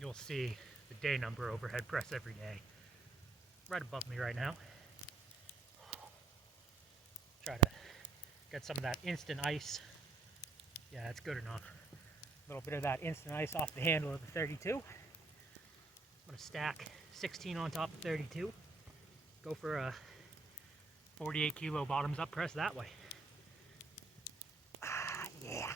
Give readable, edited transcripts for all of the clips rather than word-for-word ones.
you'll see the day number overhead press every day. Right above me right now. Try to get some of that instant ice. Yeah, that's good enough. A little bit of that instant ice off the handle of the 32. I'm gonna stack 16 on top of 32. Go for a 48 kilo bottoms up press that way. Ah, yeah.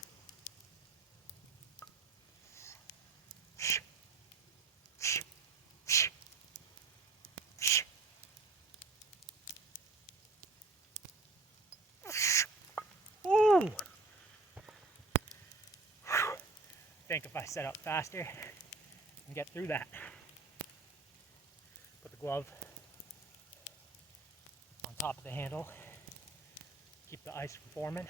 Ooh. I think if I set up faster, I can get through that. Put the glove on top of the handle. Keep the ice from forming.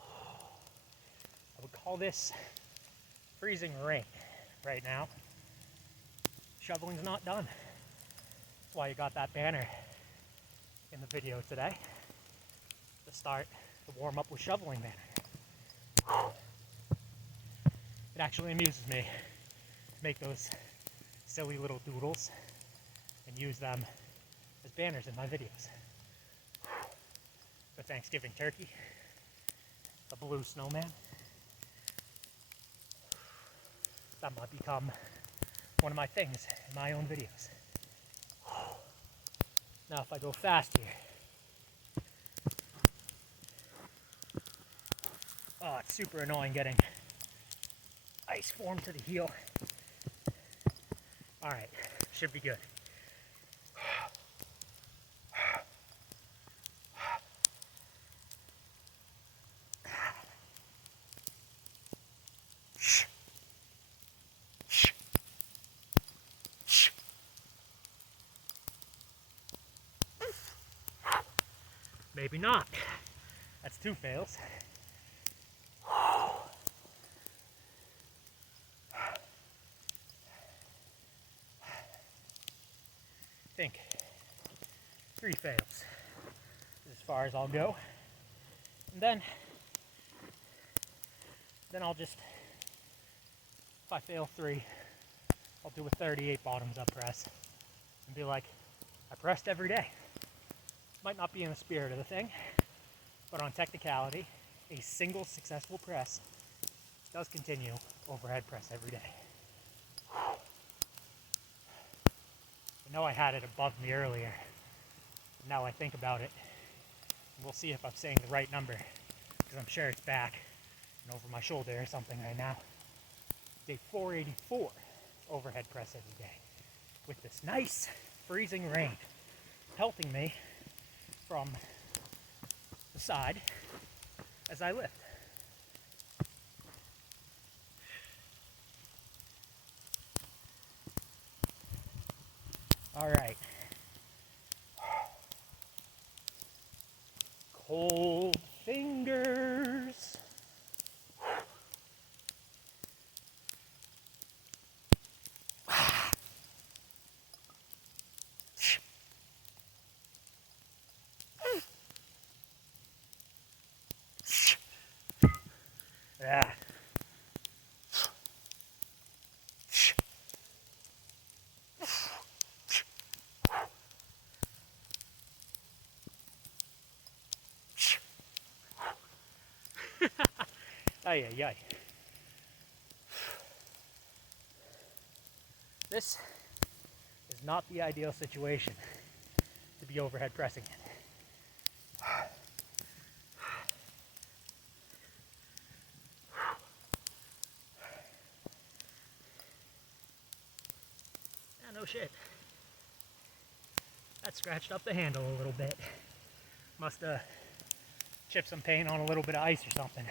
I would call this freezing rain right now. Shoveling's not done. That's why you got that banner in the video today. To start the warm up with shoveling banner. It actually amuses me to make those silly little doodles and use them as banners in my videos. The Thanksgiving turkey, the blue snowman. That might become one of my things in my own videos. Now if I go fast here, oh, it's super annoying getting ice formed to the heel. Alright, should be good. Maybe not. That's 2 fails. I think 3 fails is as far as I'll go. And then I'll just, if I fail 3, I'll do a 38 bottoms up press and be like, I pressed every day. Might not be in the spirit of the thing, but on technicality, a single successful press does continue overhead press every day. I know I had it above me earlier. Now I think about it, and we'll see if I'm saying the right number, because I'm sure it's back and over my shoulder or something right now. Day 484 overhead press every day, with this nice freezing rain pelting me from the side as I lift. All right. Cold fingers. Yeah. Ay, ay, ay. This is not the ideal situation to be overhead pressing in. Yeah, no shit. That scratched up the handle a little bit. Must have chipped some paint on a little bit of ice or something.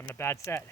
Wasn't a bad set.